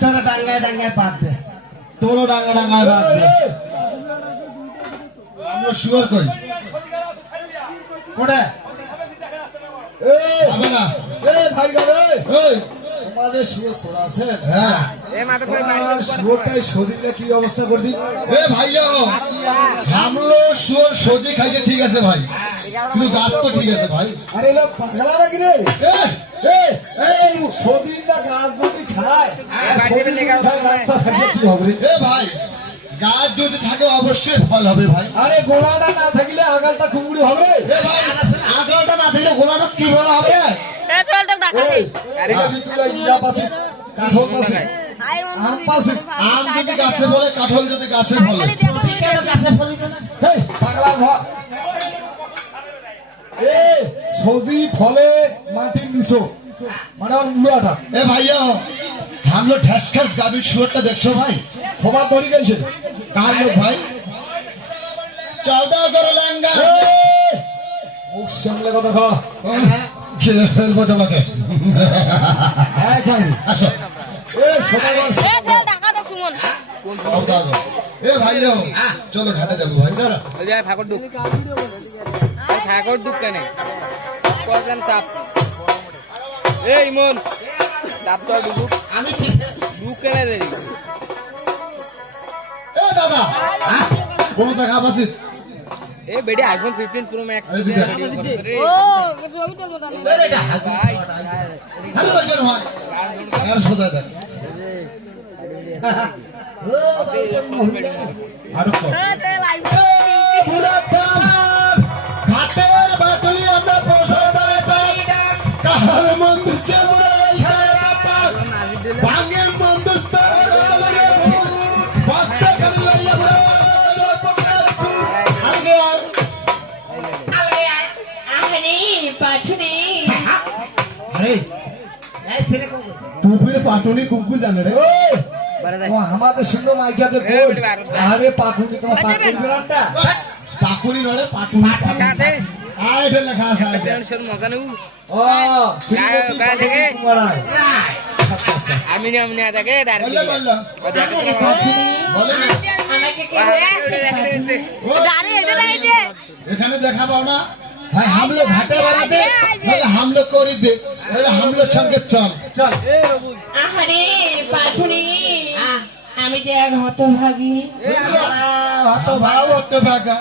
তোরা ডাঙ্গায় ডাঙ্গায় পাত দে। তোরও ডাঙ্গা ডাঙ্গায় বাদ দে। আমরা শুয়ার কই কোটা হবে না। এই ভাই গাবে এই। তোমাদের শুয়োর ছোড়া আছে। হ্যাঁ। শুয়োরটাই শরীরে কি অবস্থা করে এ ভাইয়া হামলো শুয়ার সজি খাইছে ঠিক আছে ভাই। কিন্তু গাছ তো ঠিক আছে ভাই। আরে লোক পাগলা নাকি রে? এ এই গাছ যদি খায় সজিল খায় গাছটা থাকে কি হবে এ ভাই গাছ যদি থাকে অবশ্যই ফল হবে ভাই। আরে গোড়াটা না থাকলে আগালটা খুবড়ি হবে রে। ভাই আগলটা না থাকলে গোলাটা কি হবে? এই এটা কিন্তু কাঠল পাছে আম পাছে আম যদি গাছে বলে কাঁঠাল গাছে বলে। পাগলা ঘর। এ ফলে মাটির নিচো। মানে ওর মুড়াটা এ ভাইয়া হামলো ঠ্যাস ঠ্যাস গাভীর শুয়ারটা দেখছ ভাই? খবর ধরি গেছে। ভাই। চৌদা করে লাঙ্গা এই, মুখ সামলে কথা ফেলব তোমাকে হ্যাঁ? আসো। এ সদা গছ চৌদা করে। চলো ঘাটে যাব ভাই চলো। ঠাকুর ডুব ঠাকুর ডুব কেন? কজন চাপ? এই মন চাপ তো ডুব আমি ডুব কেন রে? এ দাদা? কোন টাকা পাচ্ছি এ বেডি আইফোন 15 প্রো ম্যাক্স এই দিকে। ভাই হ্যালো একজন হয়। আর সোজা দেখ আরও কর আরে। টুপির পাটুনি কুকুর জানে রে। আমাদের সুন্দর মাইকাতে। আরে পাকুনি তোমার পাকুনি বেরানটা পাকুনি নড়ে পাটুনি সাথে আর এটা লেখা আছে। টেনশন মজা নেব। ও শ্রীমতী গায়ে পাকুনি দেখে? আমি না আমি না দেখে ডাইরেক্ট বলে। ও, এখানে দেখা পাও না। হ্যাঁ হামলো ঘাটে বেড়াতে বলে হামলো করি দে। বলে হামলোর সঙ্গে চল। চল। আহারে পাথুনি আমি যে এক হতভাগী। হতভাগ ভাও হতো ভাগা